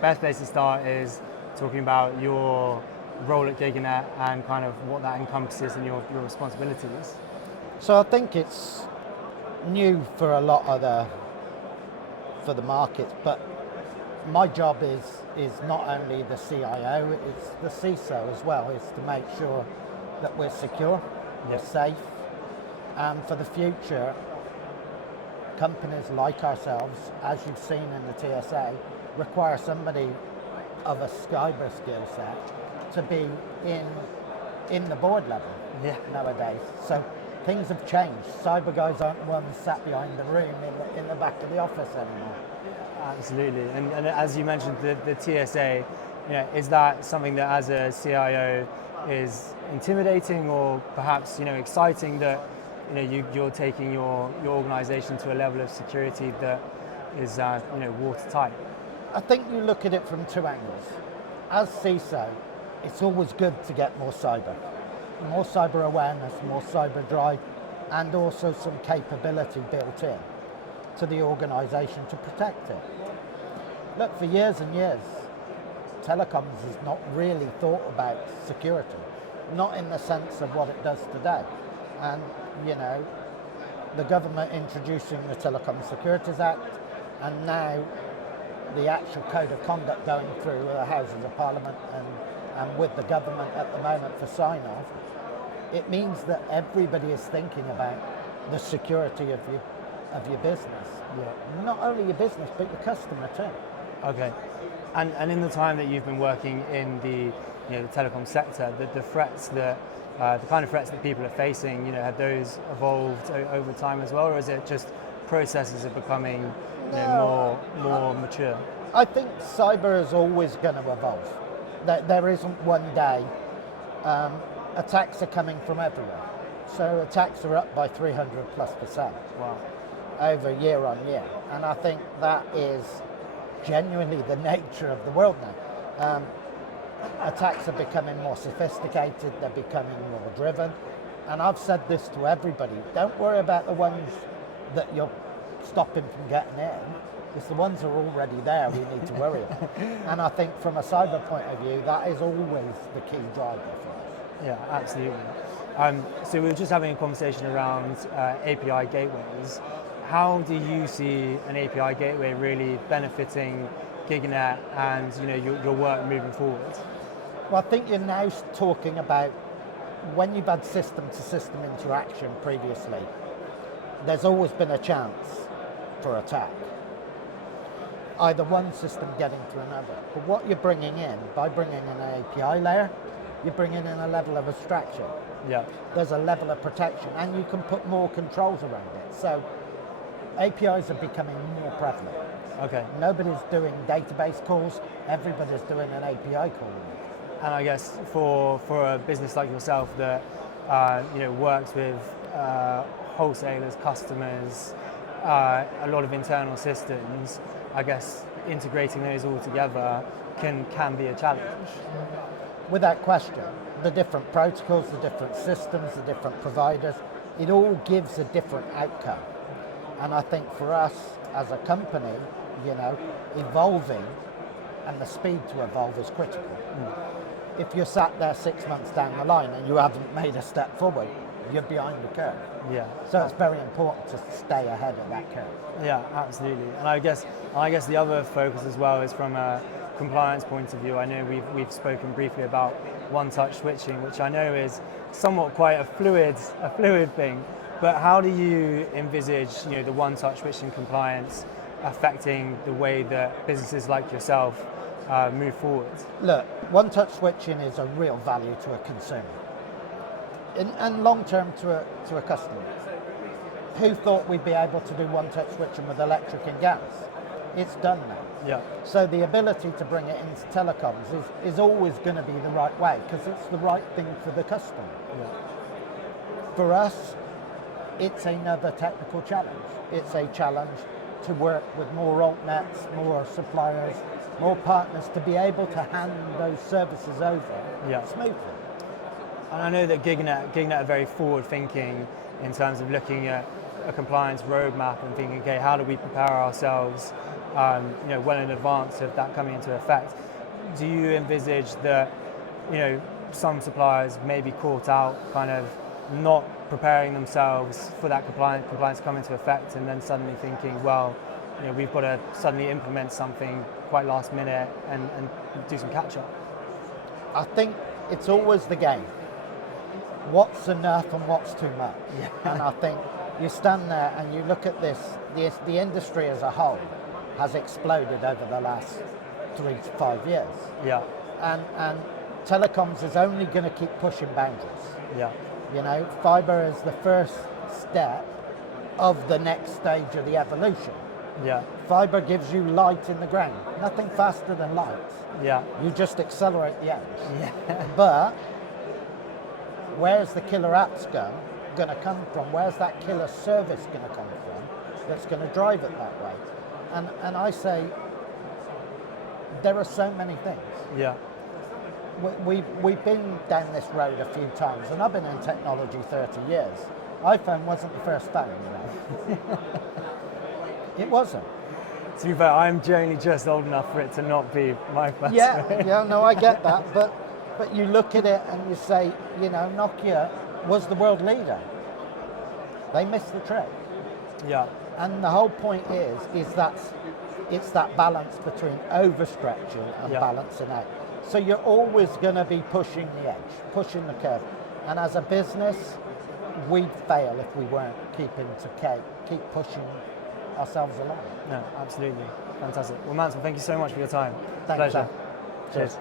Best place to start is talking about your role at Giganet and kind of what that encompasses and your responsibilities. So I think it's new for a lot of the markets, but my job is not only the CIO, it's the CISO as well. It's to make sure that we're secure, we're safe, and for the future, companies like ourselves, as you've seen in the TSA, require somebody of a cyber skill set to be in the board level nowadays. So things have changed. Cyber guys aren't ones sat behind the room in the back of the office anymore. Absolutely, and as you mentioned, the TSA, is that something that as a CIO is intimidating or perhaps exciting that you're taking your organisation to a level of security that is watertight? I think you look at it from two angles. As CISO, it's always good to get more cyber awareness, more cyber drive, and also some capability built in to the organisation to protect it. Look, for years and years, telecoms has not really thought about security, not in the sense of what it does today. And the government introducing the Telecoms Security Act, and now the actual code of conduct going through the Houses of Parliament and with the government at the moment for sign-off, it means that everybody is thinking about the security of your business. Yeah. Not only your business, but your customer too. Okay. And in the time that you've been working in the telecom sector, the threats that the kind of threats that people are facing, have those evolved over time as well, or is it just processes are becoming more mature? I think cyber is always going to evolve. There isn't one day. Attacks are coming from everywhere. So attacks are up by 300+%. Wow. Over year on year. And I think that is genuinely the nature of the world now. Attacks are becoming more sophisticated, they're becoming more driven. And I've said this to everybody, don't worry about the ones that you're stopping from getting in, because the ones that are already there we need to worry about. And I think from a cyber point of view, that is always the key driver for us. Yeah, absolutely. So we were just having a conversation around API gateways. How do you see an API gateway really benefiting Giganet and your work moving forward? Well, I think you're now talking about when you've had system-to-system interaction previously, there's always been a chance for attack. Either one system getting to another. But what you're bringing in, by bringing in an API layer, you're bringing in a level of abstraction. Yeah. There's a level of protection, and you can put more controls around it. So APIs are becoming more prevalent. Okay. Nobody's doing database calls, everybody's doing an API call. And I guess for a business like yourself that works with wholesalers, customers, a lot of internal systems, I guess integrating those all together can be a challenge. Without question, the different protocols, the different systems, the different providers, it all gives a different outcome. And I think for us as a company, evolving and the speed to evolve is critical. If you're sat there 6 months down the line and you haven't made a step forward, you're behind the curve. Yeah. So it's very important to stay ahead of that curve. Yeah, absolutely. And I guess the other focus as well is from a compliance point of view. I know we've spoken briefly about one-touch switching, which I know is somewhat quite a fluid thing. But how do you envisage the one-touch switching compliance affecting the way that businesses like yourself move forward? Look, one-touch switching is a real value to a consumer, and long-term to a customer. Who thought we'd be able to do one-touch switching with electric and gas? It's done now. Yeah. So the ability to bring it into telecoms is always going to be the right way, because it's the right thing for the customer. Yeah. For us, it's another technical challenge. It's a challenge to work with more altnets, more suppliers, more partners to be able to hand those services over smoothly. And I know that Giganet are very forward thinking in terms of looking at a compliance roadmap and thinking, okay, how do we prepare ourselves, well in advance of that coming into effect? Do you envisage that, some suppliers may be caught out, kind of not preparing themselves for that compliance to come into effect, and then suddenly thinking, well, we've got to suddenly implement something quite last minute and do some catch up? I think it's always the game. What's enough and what's too much? Yeah. And I think you stand there and you look at this, the industry as a whole has exploded over the last 3 to 5 years. Yeah. And telecoms is only going to keep pushing boundaries. Yeah. Fiber is the first step of the next stage of the evolution. Yeah. Fiber gives you light in the ground. Nothing faster than light. Yeah. You just accelerate the edge. Yeah. But where's the killer apps going to come from? Where's that killer service going to come from that's going to drive it that way? And I say there are so many things. Yeah. We've been down this road a few times, and I've been in technology 30 years. iPhone wasn't the first phone, It wasn't. To be fair, I'm generally just old enough for it to not be my first phone. Yeah, no, I get that, but you look at it and you say, Nokia was the world leader. They missed the trick. Yeah. And the whole point is that it's that balance between overstretching and balancing out. So you're always going to be pushing the edge, pushing the curve. And as a business, we'd fail if we weren't keep pushing ourselves along. No, absolutely. Fantastic. Well, Mansel, thank you so much for your time. Thanks, Pleasure. Sam. Cheers.